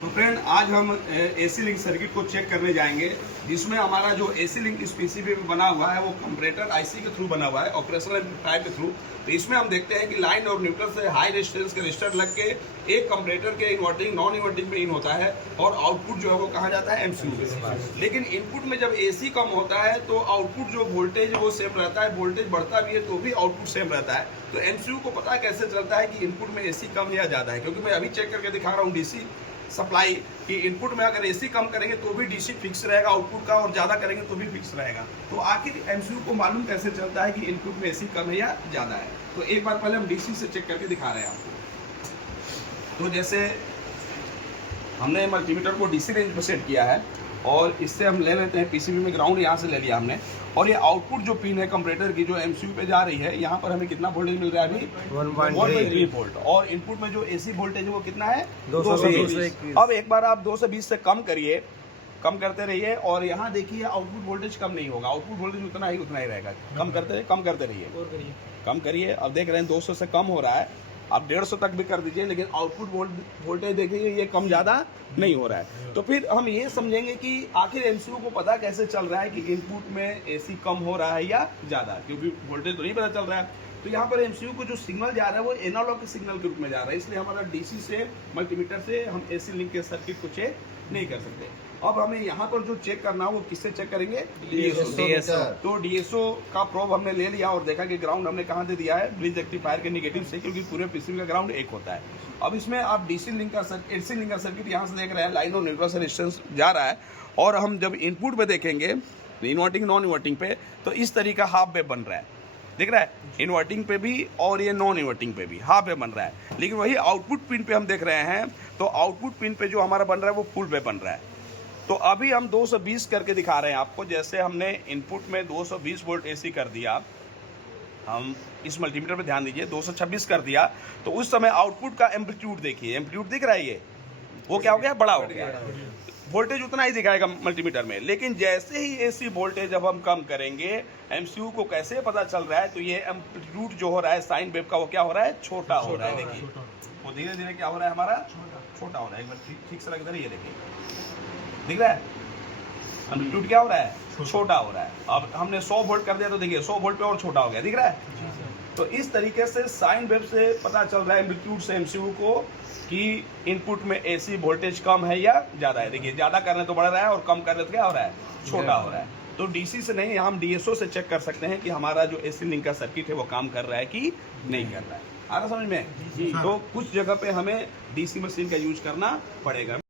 तो फ्रेंड आज हम एसी लिंक सर्किट को चेक करने जाएंगे, जिसमें हमारा जो एसी लिंक इस पीसीबी में बना हुआ है वो कंपैरेटर आईसी के थ्रू बना हुआ है, ऑपरेशनल एम्पलीफायर के थ्रू। तो इसमें हम देखते हैं कि लाइन और न्यूट्रल से हाई रेजिस्टेंस के रजिस्टर लग के एक कंपैरेटर के इन्वर्टिंग नॉन इन्वर्टिंग में इन होता है और आउटपुट जो है वो कहा जाता है एमसीयू में। लेकिन इनपुट में जब एसी कम होता है तो आउटपुट जो वोल्टेज वो सेम रहता है, वोल्टेज बढ़ता भी है तो भी आउटपुट सेम रहता है। तो एमसीयू को पता कैसे चलता है कि इनपुट में एसी कम या ज़्यादा है? क्योंकि मैं अभी चेक करके दिखा रहा हूँ डीसी सप्लाई कि इनपुट में अगर एसी कम करेंगे तो भी डीसी फिक्स रहेगा आउटपुट का, और ज़्यादा करेंगे तो भी फिक्स रहेगा। तो आखिर एमसीयू को मालूम कैसे चलता है कि इनपुट में एसी कम है या ज़्यादा है? तो एक बार पहले हम डीसी से चेक करके दिखा रहे हैं आपको। तो जैसे हमने मल्टीमीटर को डीसी रेंज पर सेट किया है और इससे हम ले लेते हैं पीसीबी में ग्राउंड, यहाँ से ले लिया हमने, और ये आउटपुट जो पिन है कंपैरेटर की जो एमसीयू पे जा रही है, यहाँ पर हमें कितना वोल्टेज मिल रहा है अभी? 1.3 वोल्ट। और इनपुट में जो एसी वोल्टेज है वो कितना है? 220। अब एक बार आप 220 से कम करिए, कम करते रहिए, और यहाँ देखिए आउटपुट वोल्टेज कम नहीं होगा, आउटपुट वोल्टेज उतना ही रहेगा। कम करते रहिए, कम करिए। अब देख रहे हैं 200 से कम हो रहा है, आप 150 तक भी कर दीजिए, लेकिन आउटपुट वोल्टेज देखिए ये कम ज़्यादा नहीं हो रहा है। तो फिर हम ये समझेंगे कि आखिर एमसीयू को पता कैसे चल रहा है कि इनपुट में एसी कम हो रहा है या ज़्यादा, क्योंकि वोल्टेज तो नहीं पता चल रहा है। तो यहाँ पर एमसीयू को जो सिग्नल जा रहा है वो एनालॉग के सिग्नल के रूप में जा रहा है, इसलिए हमारा डीसी से मल्टीमीटर से हम एसी लिंक के सर्किट को चेक नहीं कर सकते। अब हमें यहाँ पर जो चेक करना है वो किससे चेक करेंगे? डीएसओ। तो डीएसओ का प्रोब हमने ले लिया और देखा कि ग्राउंड हमने कहाँ दे दिया है? ब्रिज रेक्टिफायर के नेगेटिव से, क्योंकि पूरे पीसीबी का ग्राउंड एक होता है। अब इसमें आप डीसी लिंक का एसी लिंक का सर्किट यहाँ से देख रहे हैं, लाइन और न्यूट्रल से रेजिस्टेंस जा रहा है, और हम जब इनपुट में देखेंगे इन्वर्टिंग नॉन इन्वर्टिंग पे, तो इस तरीका हाफ वेव बन रहा है, दिख रहा है? इन्वर्टिंग पे भी और ये नॉन इन्वर्टिंग पे भी हाफ वेव बन रहा है। लेकिन वही आउटपुट पिन पे हम देख रहे हैं तो आउटपुट पिन पे जो हमारा बन रहा है वो फुल वेव बन रहा है। तो अभी हम 220 करके दिखा रहे हैं आपको। जैसे हमने इनपुट में 220 वोल्ट एसी कर दिया, हम इस मल्टीमीटर पे ध्यान दीजिए, 226 कर दिया, तो उस समय आउटपुट का एम्पलीट्यूड देखिए, एम्पलीट्यूड दिख रहा है ये, वो क्या हो गया? बड़ा हो गया। वोल्टेज उतना ही दिखाएगा मल्टीमीटर में, लेकिन जैसे ही एसी वोल्टेज जब हम कम करेंगे, एमसीयू को कैसे पता चल रहा है? तो ये एम्पलीट्यूड जो हो रहा है साइन वेव का वो क्या हो रहा है? छोटा हो रहा है। देखिए वो धीरे धीरे क्या हो रहा है हमारा? छोटा हो रहा है। एक बार ठीक से रख दे, ये देखिए दिख रहा है एम्पलीट्यूड क्या हो रहा है? छोटा हो रहा है। अब हमने 100 वोल्ट कर दिया तो देखिए 100 वोल्ट पे और छोटा हो गया, दिख रहा है? तो इस तरीके से साइन वेव से पता चल रहा है एम्पलीट्यूड से एमसीयू को कि इनपुट में एसी वोल्टेज कम है या ज़्यादा है। देखिए ज़्यादा कर रहे तो बढ़ रहा है और कम कर रहे तो क्या हो रहा है? छोटा हो रहा है। तो डीसी से नहीं, हम डीएसओ से चेक कर सकते हैं कि हमारा जो एसी लिंक का सर्किट है वो काम कर रहा है कि नहीं कर रहा है। आ रहा समझ में? तो कुछ जगह पे हमें डीसी मशीन का यूज करना पड़ेगा।